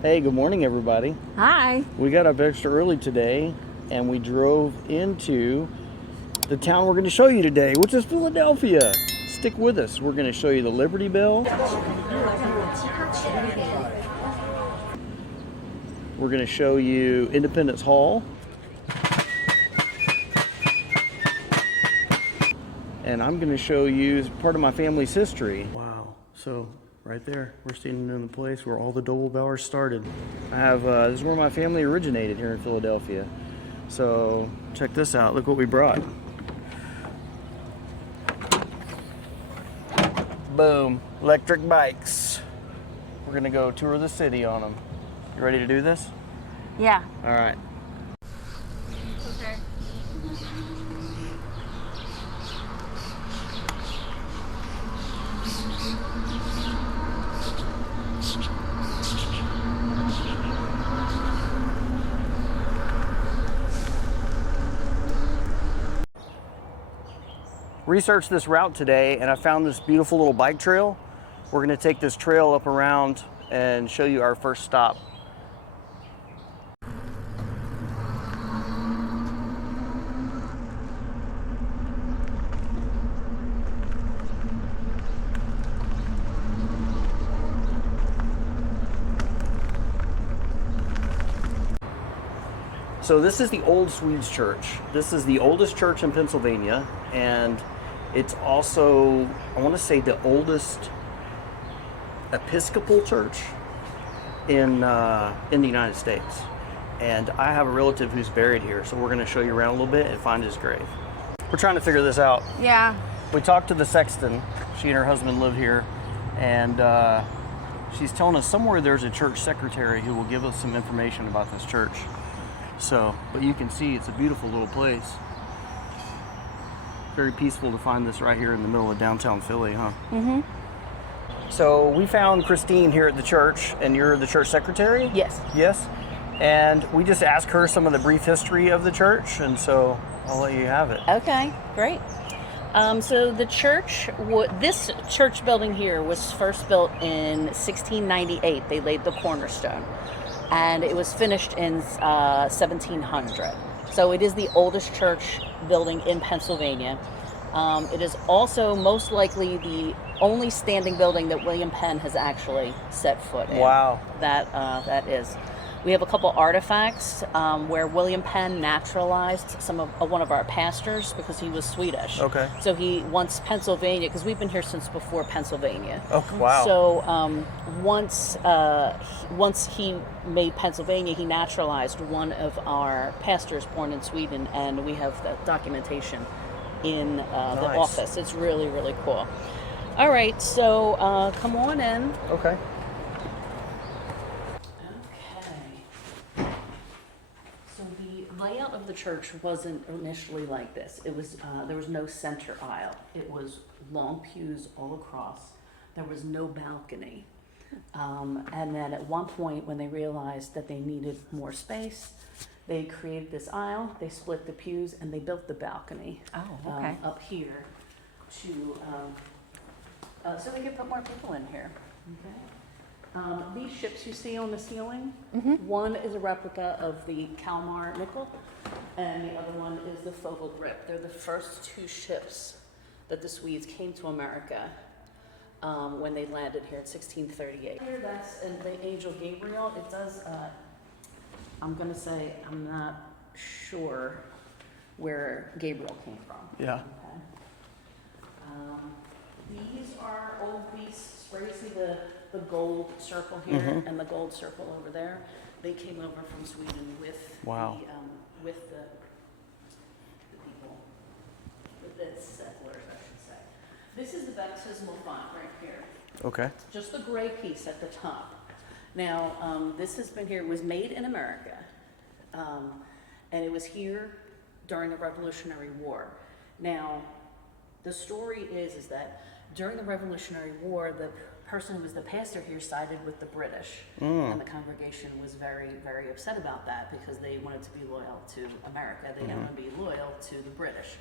Hey, good morning, everybody. Hi. We got up extra early today and we drove into the town we're going to show you today, which is Philadelphia. Stick with us. We're going to show you the Liberty Bell. We're going to show you Independence Hall. And I'm going to show you part of my family's history. Wow. So right there, we're standing in the place where all the double bellers started. I have, this is where my family originated here in Philadelphia. So check this out. Look what we brought. Boom. Electric bikes. We're going to go tour the city on them. You ready to do this? Yeah. All right. Okay. Researched this route today and I found this beautiful little bike trail. We're going to take this trail up around and show you our first stop. So this is the old Swedes church. This is the oldest church in Pennsylvania, and it's also, I want to say, the oldest Episcopal church in the United States. And I have a relative who's buried here, so we're going to show you around a little bit and find his grave. We're trying to figure this out. Yeah. We talked to the sexton. She and her husband live here, and she's telling us somewhere there's a church secretary who will give us some information about this church. So, but you can see it's a beautiful little place. Very peaceful to find this right here in the middle of downtown Philly, huh? Mm-hmm. So we found Christine here at the church, and you're the church secretary? Yes. Yes. And we just asked her some of the brief history of the church, and so I'll let you have it. Okay, great. So the church, this church building here was first built in 1698. They laid the cornerstone, and it was finished in 1700. So it is the oldest church building in Pennsylvania. It is also most likely the only standing building that William Penn has actually set foot in. Wow. That is. We have a couple artifacts where William Penn naturalized one of our pastors because he was Swedish. Okay. So he once Pennsylvania, because we've been here since before Pennsylvania. Oh, wow. So once he made Pennsylvania, he naturalized one of our pastors born in Sweden, and we have the documentation in the office. It's really, really cool. All right, so come on in. Okay. So the layout of the church wasn't initially like this. It was there was no center aisle. It was long pews all across. There was no balcony. And then at one point, when they realized that they needed more space, they created this aisle. They split the pews and they built the balcony. Oh, okay. Up here to so they could put more people in here. Okay. These ships you see on the ceiling, one is a replica of the Kalmar nickel, and the other one is the Fogel Grip. They're the first two ships that the Swedes came to America when they landed here in 1638. Here, that's the Angel Gabriel. It does, I'm going to say, I'm not sure where Gabriel came from. Yeah. Okay. These are old beasts. Where you see the gold circle here and the gold circle over there, they came over from Sweden with Wow. with the people, with the settlers, I should say. This is the baptismal font right here. Okay. Just the gray piece at the top. Now, this has been here, was made in America, and it was here during the Revolutionary War. Now, the story is that during the Revolutionary War, the person who was the pastor here sided with the British, and the congregation was very, very upset about that because they wanted to be loyal to America. They didn't want to be loyal to the British.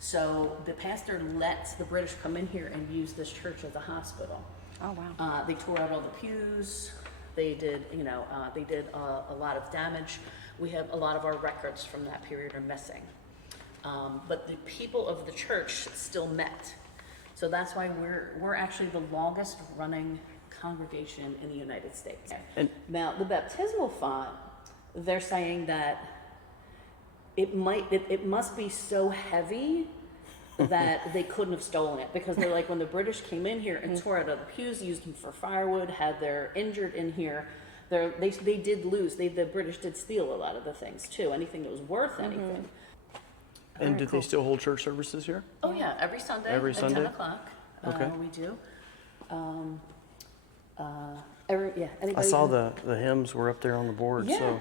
So the pastor let the British come in here and use this church as a hospital. Oh, wow. They tore out all the pews. They did, they did a lot of damage. We have a lot of our records from that period are missing. But the people of the church still met. So that's why we're actually the longest running congregation in the United States. And now the baptismal font, they're saying that it must be so heavy that they couldn't have stolen it, because they're like, when the British came in here and tore out of the pews, used them for firewood, had their injured in here, they did lose. The British did steal a lot of the things too, anything that was worth anything. And did they still hold church services here? Oh yeah, every Sunday Every at Sunday? 10 o'clock. Okay. We do. Anybody I saw the hymns were up there on the board. Yeah. So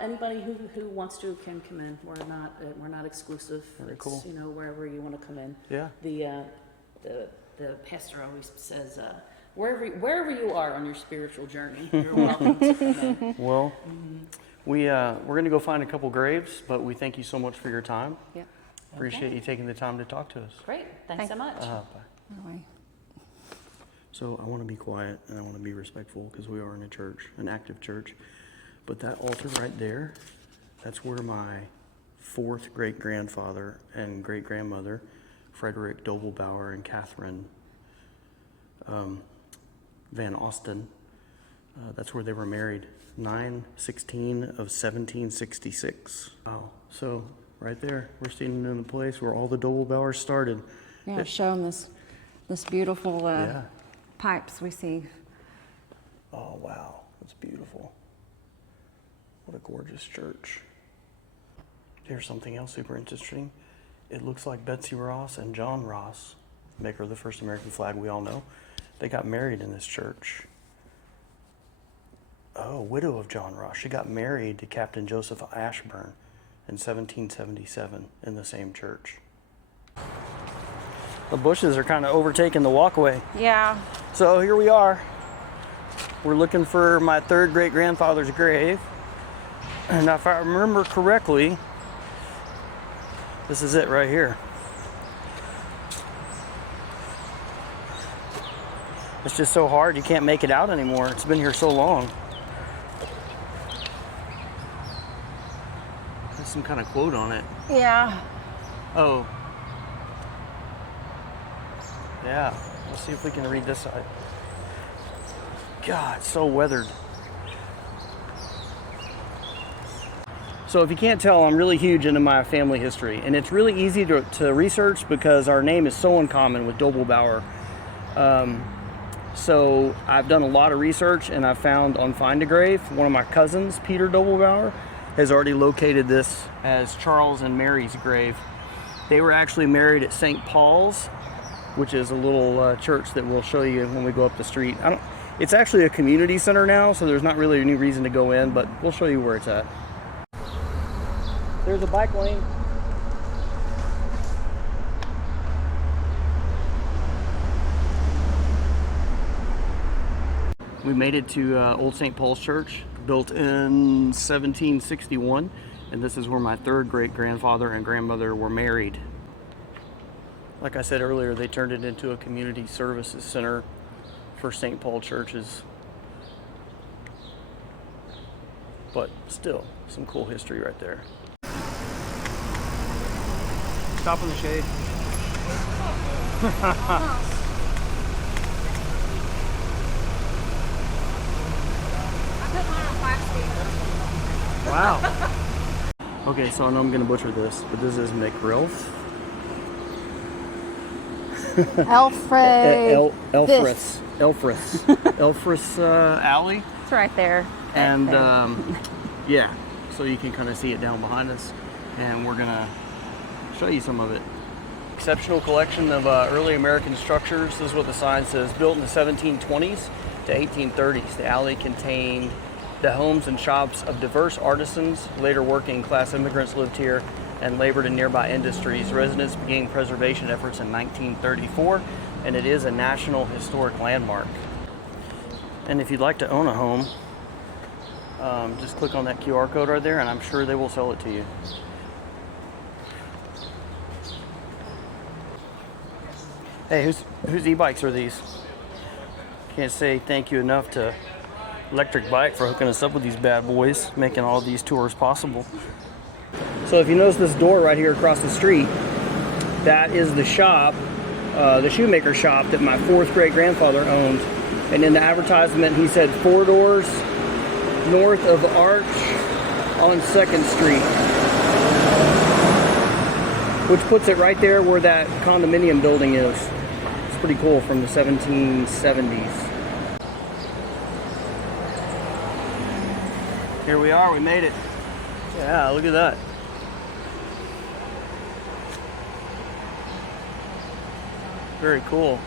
Anybody who wants to can come in. We're not exclusive. Very cool. It's, wherever you want to come in. yeah. The pastor always says, wherever you are on your spiritual journey, you're welcome to come in. Well, we're going to go find a couple graves, but we thank you so much for your time. Yeah. Appreciate you taking the time to talk to us. Great. Thanks so much. Bye. All right. So I want to be quiet and I want to be respectful because we are in a church, an active church. But that altar right there, that's where my fourth great-grandfather and great-grandmother, Frederick Dobelbauer and Catherine Van Osten, that's where they were married, 9/16 of 1766. Wow. So right there, we're standing in the place where all the Dobelbauers started. Yeah, show them this beautiful Yeah. pipes we see. Oh, wow. That's beautiful. What a gorgeous church. Here's something else super interesting. It looks like Betsy Ross and John Ross, maker of the first American flag we all know, they got married in this church. Oh, widow of John Ross. She got married to Captain Joseph Ashburn in 1777 in the same church. The bushes are kind of overtaking the walkway. Yeah. So here we are. We're looking for my third great-grandfather's grave. And if I remember correctly, this is it right here. It's just so hard, you can't make it out anymore. It's been here so long. There's some kind of quote on it. Yeah. Oh. Yeah, let's see if we can read this side. God, it's so weathered. So if you can't tell, I'm really huge into my family history, and it's really easy to research because our name is so uncommon with Dobelbauer. So I've done a lot of research, and I found on Find a Grave, one of my cousins, Peter Dobelbauer, has already located this as Charles and Mary's grave. They were actually married at St. Paul's, which is a little church that we'll show you when we go up the street. It's actually a community center now, so there's not really any reason to go in, but we'll show you where it's at. There's a bike lane. We made it to Old St. Paul's Church, built in 1761, and this is where my third great-grandfather and grandmother were married. Like I said earlier, they turned it into a community services center for St. Paul churches. But still, some cool history right there. Stop in the shade. Wow. Okay, so I know I'm going to butcher this, but this is McRilf. Alfred. Elfris Alley. It's right there. And yeah, so you can kind of see it down behind us, and we're gonna show you some of it. Exceptional collection of early American structures. This is what the sign says. Built in the 1720s to 1830s. The alley contained the homes and shops of diverse artisans. Later working class immigrants lived here and labored in nearby industries. Residents began preservation efforts in 1934, and it is a National Historic Landmark. And if you'd like to own a home, just click on that QR code right there, and I'm sure they will sell it to you. Hey, whose e-bikes are these? Can't say thank you enough to Lectric Bike for hooking us up with these bad boys, making all these tours possible. So if you notice this door right here across the street, that is the shop, the shoemaker shop that my 4th great grandfather owned. And in the advertisement, he said 4 doors north of Arch on 2nd Street, which puts it right there where that condominium building is. It's pretty cool, from the 1770s. Here we are, we made it. Yeah, look at that. Very cool.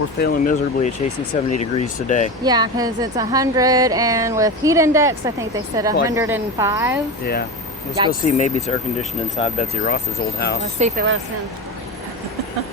We're failing miserably at chasing 70 degrees today. Yeah, because it's 100, and with heat index, I think they said 105. Yeah. Let's go Yikes. see, maybe it's air conditioned inside Betsy Ross's old house. Let's see if they let us in.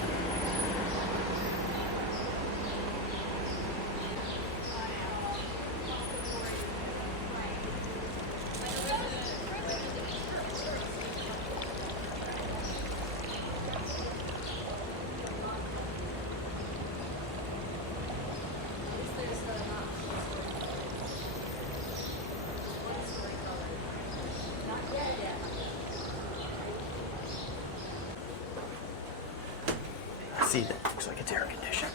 See, that looks like it's air conditioned.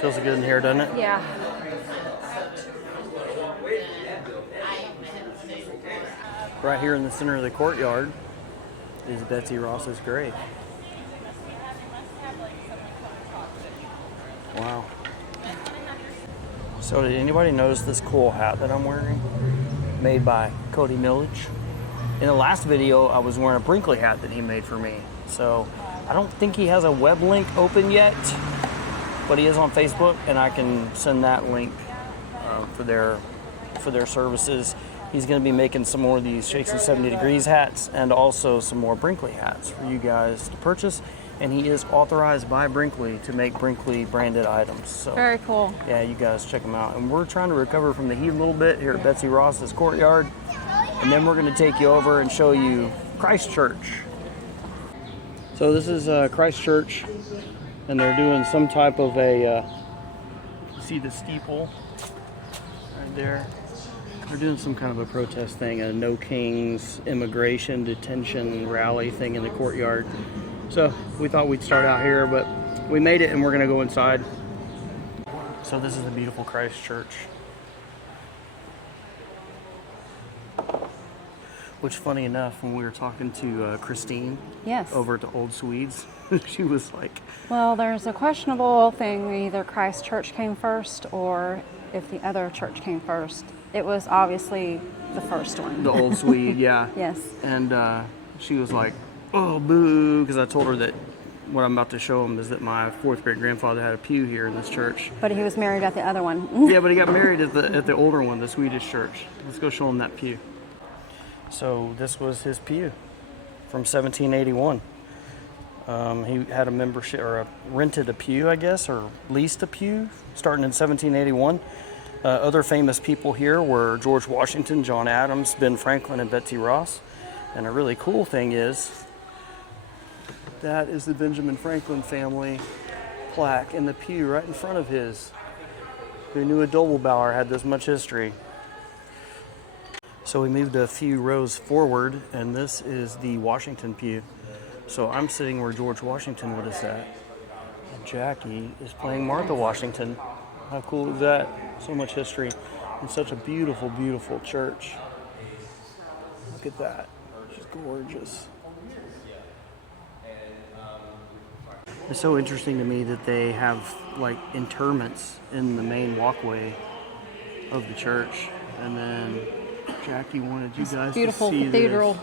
Feels good in here, doesn't it? Yeah. Right here in the center of the courtyard is Betsy Ross's grave. Wow. So did anybody notice this cool hat that I'm wearing? Made by Cody Millage. In the last video, I was wearing a Brinkley hat that he made for me. So I don't think he has a web link open yet, but he is on Facebook, and I can send that link for their services. He's going to be making some more of these Shakes and 70 Degrees hats, and also some more Brinkley hats for you guys to purchase. And he is authorized by Brinkley to make Brinkley branded items. So Very cool. yeah, you guys check them out. And we're trying to recover from the heat a little bit here at Betsy Ross's courtyard. And then we're going to take you over and show you Christ Church. So this is Christ Church, and they're doing some type of a, you see the steeple right there? They're doing some kind of a protest thing, a No Kings immigration detention rally thing in the courtyard. So we thought we'd start out here, but we made it and we're going to go inside. So this is the beautiful Christ Church. Which, funny enough, when we were talking to Christine Yes. over at the Old Swedes, she was like, Well, there's a questionable thing. Either Christ Church came first, or if the other church came first. It was obviously the first one. the Old Swede, yeah. Yes. And she was like, oh, boo, because I told her that what I'm about to show them is that my 4th great grandfather had a pew here in this church. But he was married at the other one. Yeah, but he got married at the older one, the Swedish church. Let's go show him that pew. So this was his pew from 1781. He had a membership, or rented a pew, I guess, or leased a pew, starting in 1781. Other famous people here were George Washington, John Adams, Ben Franklin, and Betsy Ross. And a really cool thing is, that is the Benjamin Franklin family plaque in the pew right in front of his. Who knew a Doppelbauer had this much history? So we moved a few rows forward, and this is the Washington pew. So I'm sitting where George Washington would have sat. And Jackie is playing Martha Washington. How cool is that? So much history in such a beautiful, beautiful church. Look at that. She's gorgeous. It's so interesting to me that they have like interments in the main walkway of the church. And then Jackie wanted you guys Beautiful to see cathedral. this.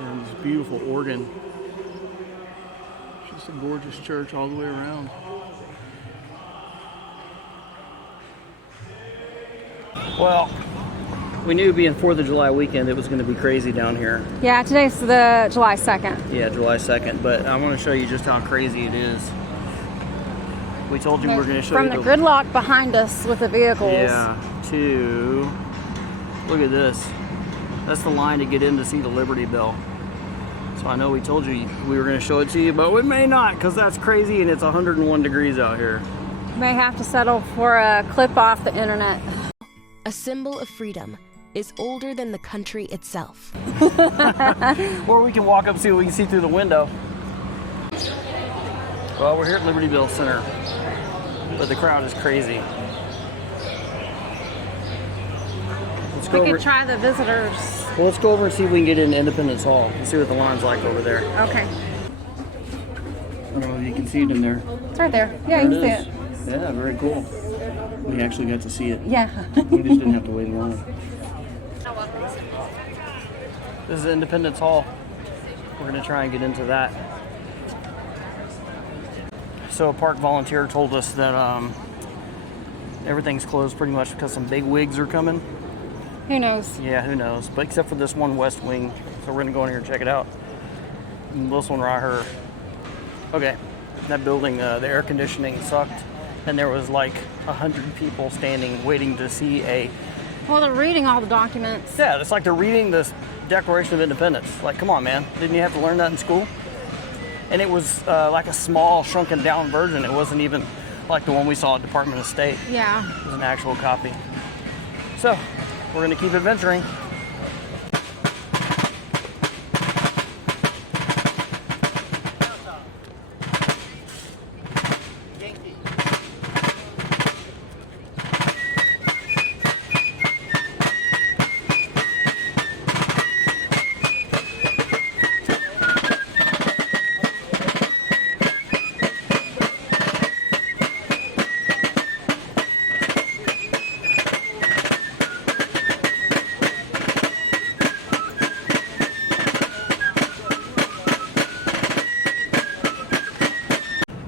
And this beautiful organ. Just a gorgeous church all the way around. Well, we knew being 4th of July weekend it was going to be crazy down here. Yeah, today's the July 2nd. Yeah, July 2nd, but I want to show you just how crazy it is. We told you we were going to show From you the gridlock behind us with the vehicles. Yeah, to, look at this. That's the line to get in to see the Liberty Bell. So I know we told you we were going to show it to you, but we may not because that's crazy and it's 101 degrees out here. May have to settle for a clip off the internet. A symbol of freedom is older than the country itself. Or we can walk up, see what we can see through the window. Well, we're here at Libertyville Center, but the crowd is crazy. Let's go We over. could try the visitors. Well, let's go over and see if we can get into Independence Hall and see what the line's like over there. Okay. I don't know if you can see it in there. It's right there. Yeah, you can see There it. is. Yeah, very cool. We actually got to see it. Yeah. We just didn't have to wait in line. This is Independence Hall. We're going to try and get into that. So a park volunteer told us that everything's closed pretty much because some big wigs are coming. Who knows? Yeah, who knows? But except for this one West Wing. So we're going to go in here and check it out. And this one right here. Okay, that building, the air conditioning sucked. And there was like 100 people standing waiting to see a... Well, they're reading all the documents. Yeah, it's like they're reading this Declaration of Independence. Like, come on, man. Didn't you have to learn that in school? And it was like a small, shrunken down version. It wasn't even like the one we saw at Department of State. Yeah. It was an actual copy. So, we're going to keep adventuring.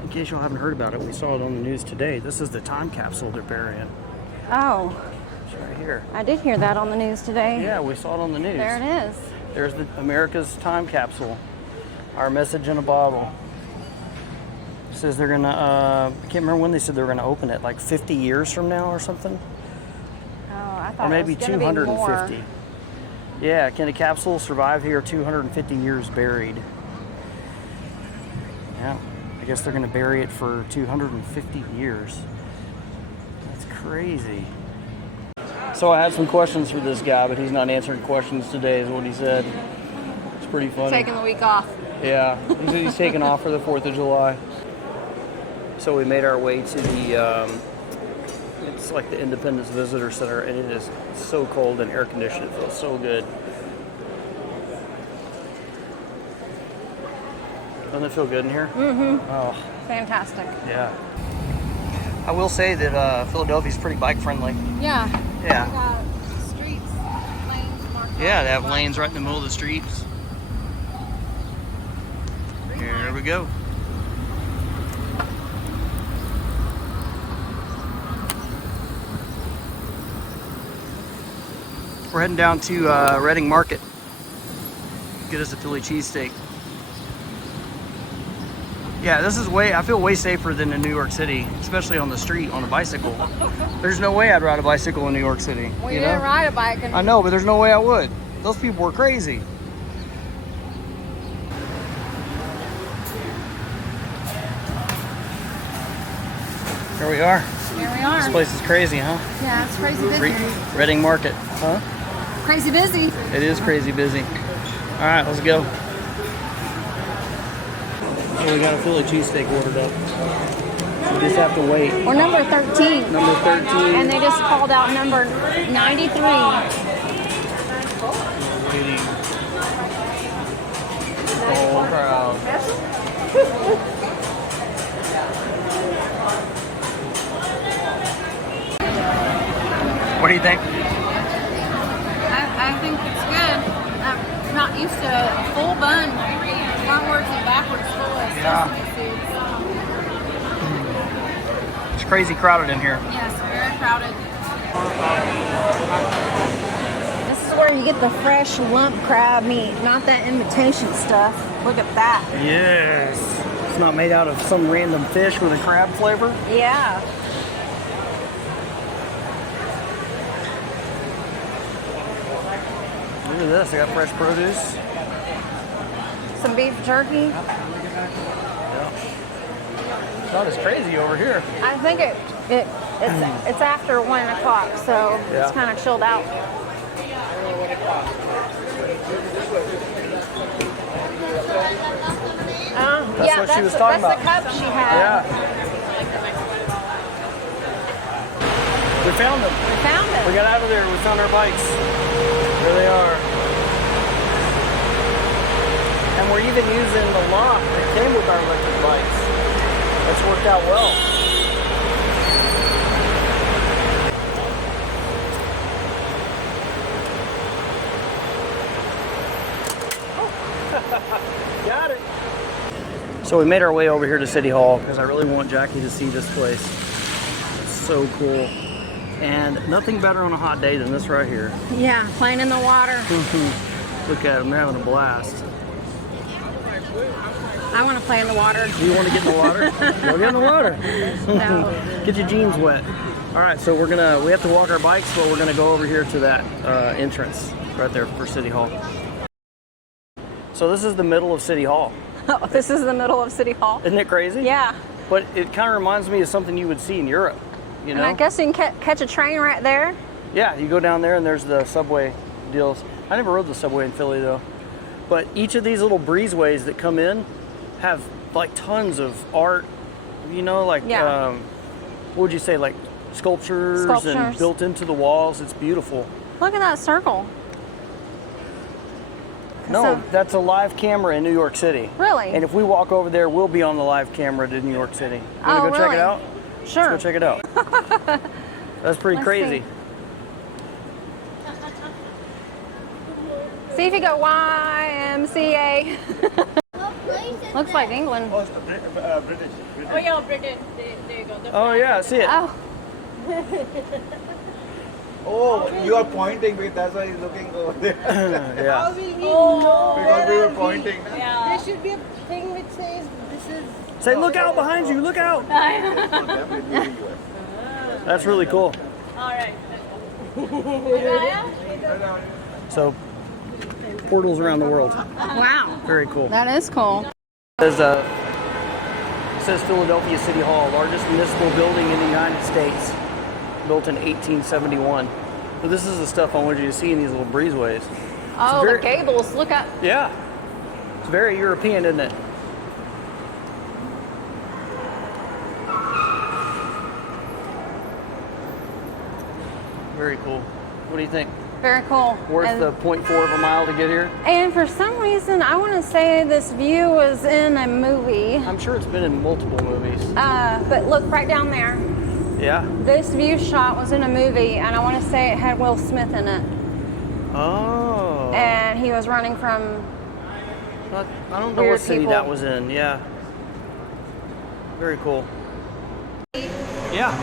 In case y'all haven't heard about it, we saw it on the news today. This is the time capsule they're burying. Oh, It's right here. I did hear that on the news today. Yeah, we saw it on the news. There it is. There's the America's time capsule. Our message in a bottle. It says they're gonna, I can't remember when they said they were gonna open it, like 50 years from now or something? Oh, I thought Or maybe it was gonna be 250. more. Yeah, can a capsule survive here 250 years buried? Yeah, I guess they're gonna bury it for 250 years. That's crazy. So I had some questions for this guy, but he's not answering questions today, is what he said. It's pretty funny. Taking the week off. Yeah, he's taking off for the 4th of July. So we made our way to the, it's like the Independence Visitor Center, and it is so cold and air conditioned. It feels so good. Doesn't it feel good in here? Mm-hmm. Oh, Fantastic. yeah. I will say that Philadelphia's pretty bike friendly. Yeah. Yeah. We got streets, lanes marked out. Yeah, they have lanes right in the middle of the streets. Here we go. We're heading down to Reading Market. Get us a Philly cheesesteak. Yeah, this is I feel way safer than in New York City, especially on the street on a bicycle. There's no way I'd ride a bicycle in New York City. Well, you didn't ride a bike. I know, but there's no way I would. Those people were crazy. Here we are. Here we are. This place is crazy, huh? Yeah, it's crazy busy. Reading Market, huh? Crazy busy. It is crazy busy. All right, let's go. So we got a Philly cheesesteak ordered up. So we just have to wait. We're number 13. Number 13. And they just called out number 93. Waiting. Whole crowd. What do you think? I think it's good. I'm not used to a full bun, frontwards and backwards full of sesame seeds. It's crazy crowded in here. Yes, very crowded. This is where you get the fresh lump crab meat, not that imitation stuff. Look at that. Yes. It's not made out of some random fish with a crab flavor. Yeah. Look at this. I got fresh produce. some beef jerky. It's not as crazy over here. I think it's after 1 o'clock, so Yeah. it's kind of chilled out. That's what she was talking that's about. the cup she had. Yeah. We found them. We found it. We got out of there. We found our bikes. There they are. And we're even using the lock that came with our electric bikes. That's worked out well. Got it. So we made our way over here to City Hall because I really want Jackie to see this place. It's so cool. And nothing better on a hot day than this right here. Yeah, playing in the water. Look at them, they're having a blast. I want to play in the water. Do you want to get in the water? Go get in the water. No. Get your jeans wet. All right, so we have to walk our bikes, but we're gonna go over here to that entrance right there for City Hall. So this is the middle of City Hall. Oh, this is the middle of City Hall. Isn't it crazy? Yeah. But it kind of reminds me of something you would see in Europe, you know? And I guess you can catch a train right there. Yeah, you go down there and there's the subway deals. I never rode the subway in Philly though. But each of these little breezeways that come in have like tons of art, you know, like, Yeah. what would you say, like sculptures and Sculptures. built into the walls. It's beautiful. Look at that circle. No, So- that's a live camera in New York City. Really? And if we walk over there, we'll be on the live camera to New York City. Wanna Oh, go check really? it out? Sure. Let's go check it out. That's pretty Let's crazy. See if you go YMCA. Looks like England. British. Oh yeah, Britain. There you go. Oh yeah, I see it. Oh, Oh, you are pointing, wait, that's why he's looking over there. Yeah. Because we were pointing. Yeah. There should be a thing which says this is. Say, look out behind you, look out. That's really cool. All right. So, portals around the world. wow. Very cool. That is cool. It says Philadelphia City Hall, largest municipal building in the United States, built in 1871. So this is the stuff I wanted you to see in these little breezeways. Oh, very- the gables. Look at. Yeah. It's very European, isn't it? Very cool. What do you think? Very cool. Worth And- the 0.4 of a mile to get here? And for some reason, I want to say this view was in a movie. I'm sure it's been in multiple movies. But look right down there. Yeah. This view shot was in a movie, and I want to say it had Will Smith in it. Oh. And he was running from. I don't know Weird what city people. that was in. Yeah. Very cool. Yeah.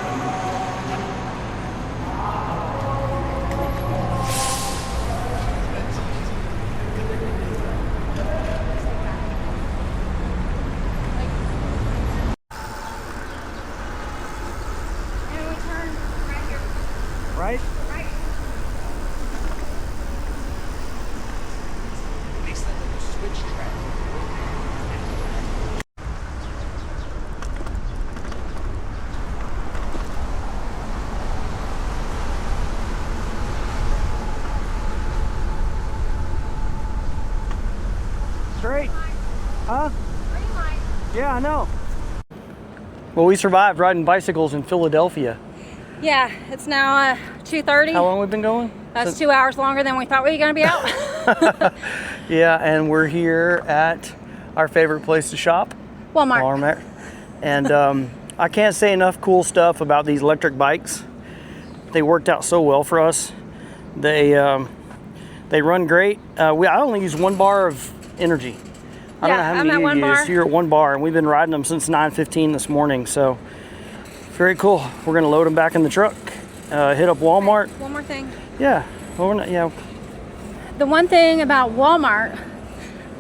And we turned right here. Right? Right. Straight. Huh? Green light. Yeah, I know. Well, we survived riding bicycles in Philadelphia. Yeah, it's now 2:30. How long we been going? That's 2 hours longer than we thought we were going to be out. Yeah, and we're here at our favorite place to shop, Walmart. Walmart. And I can't say enough cool stuff about these electric bikes. They worked out so well for us. They run great. I only use 1 bar of energy. I don't know Yeah, how I'm many at you 1 use. bar. You're at 1 bar, and we've been riding them since 9:15 this morning. So very cool. We're gonna load them back in the truck. Hit up Walmart. One more thing. Yeah. Well, we're not, yeah. The one thing about Walmart,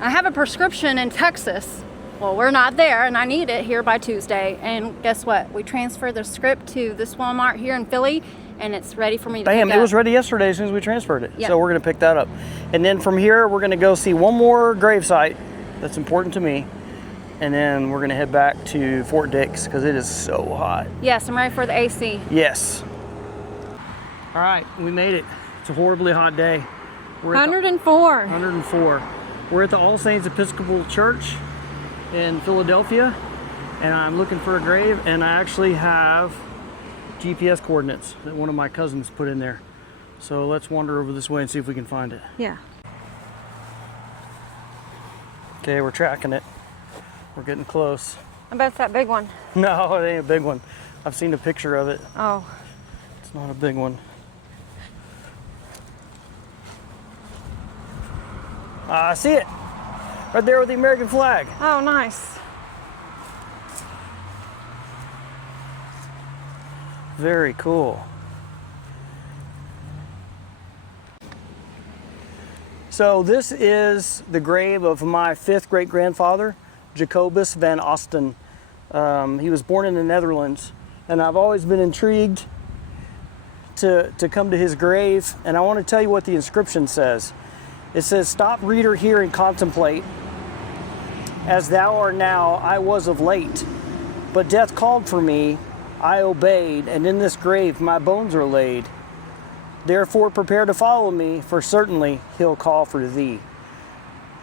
I have a prescription in Texas. Well, we're not there, and I need it here by Tuesday. And guess what? We transferred the script to this Walmart here in Philly, and it's ready for me to Bam! pick It up. was ready yesterday as soon as we transferred it. Yeah. So we're gonna pick that up, and then from here we're gonna go see one more gravesite, that's important to me. And then we're gonna head back to Fort Dix because it is so hot. Yes, I'm ready for the AC. Yes. All right, we made it. It's a horribly hot day. We're at 104. 104. We're at the All Saints Episcopal Church in Philadelphia, and I'm looking for a grave, and I actually have GPS coordinates that one of my cousins put in there. So let's wander over this way and see if we can find it. Yeah. Okay, we're tracking it. We're getting close. I bet it's that big one. No, it ain't a big one. I've seen a picture of it. Oh. It's not a big one. I see it. Right there with the American flag. Oh, nice. Very cool. So this is the grave of my 5th great-grandfather, Jacobus van Osten. He was born in the Netherlands, and I've always been intrigued to come to his grave, and I want to tell you what the inscription says. It says, "Stop, reader, here and contemplate. As thou art now, I was of late. But death called for me, I obeyed, and in this grave my bones are laid. Therefore prepare to follow me, for certainly he'll call for thee."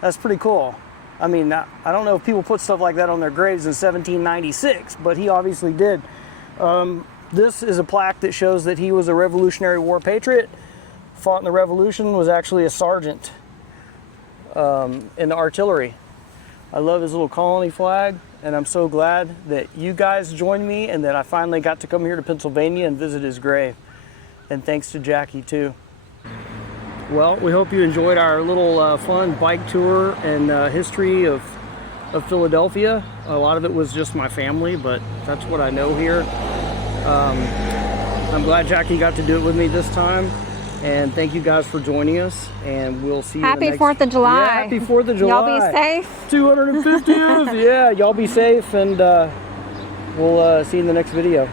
That's pretty cool. I mean, I don't know if people put stuff like that on their graves in 1796, but he obviously did. This is a plaque that shows that he was a Revolutionary War patriot, fought in the Revolution, was actually a sergeant in the artillery. I love his little colony flag, and I'm so glad that you guys joined me and that I finally got to come here to Pennsylvania and visit his grave. And thanks to Jackie too. Well, we hope you enjoyed our little fun bike tour and history of Philadelphia. A lot of it was just my family, but that's what I know here. I'm glad Jackie got to do it with me this time. And thank you guys for joining us, and we'll see you Happy the next... 4th of July. Yeah, happy 4th of July. Y'all be safe. 250th. Yeah, y'all be safe, and we'll see you in the next video.